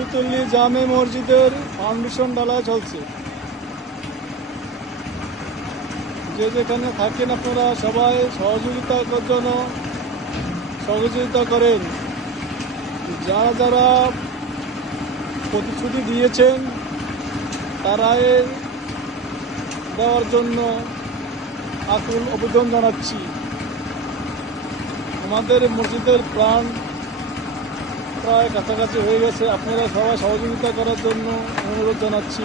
পুষ্পতলী জামে মসজিদের ফাউন্ডেশন ঢালা চলছে। যে যেখানে থাকেন আপনারা সবাই সহযোগিতার জন্য সহযোগিতা করেন। যারা যারা প্রতিশ্রুতি দিয়েছেন তারা দেওয়ার জন্য আকুল আবেদন জানাচ্ছি। আমাদের মসজিদের প্রাণ প্রায় কাছাকাছি হয়ে গেছে। আপনারা সবাই সহযোগিতা করার জন্য অনুরোধ জানাচ্ছি।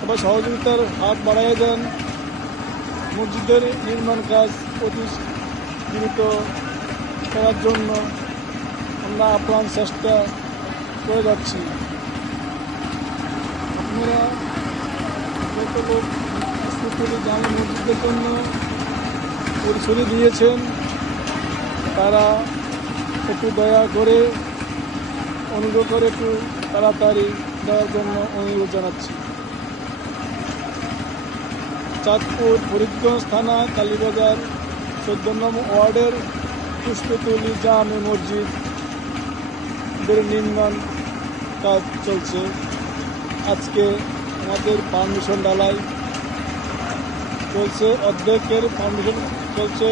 সবাই সহযোগিতার হাত বাড়াইয়ে দেন। মসজিদের নির্মাণ কাজ অতি দ্রুত করার জন্য আমরা আপ্রাণ চেষ্টা করে যাচ্ছি। আপনারা যত লোক পুষ্পতলী জামে মসজিদের জন্য পরিশ্রম দিয়েছেন তারা একটু দয়া করে অনুগ্রহ করে একটু তাড়াতাড়ি দেওয়ার জন্য অনুরোধ জানাচ্ছি। চাঁদপুর ফরিদগঞ্জ থানা কালীবাজার 14 নং ওয়ার্ডের পুষ্পতলী জামে মসজিদের নির্মাণ কাজ চলছে। আজকে আমাদের ফাউন্ডেশন ঢালাই চলছে। অর্ধেকের ফাউন্ডেশন চলছে,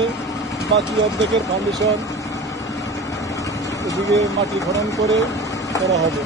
বাকি অর্ধেকের ফাউন্ডেশন এদিকে মাটি খনন করে করা হবে।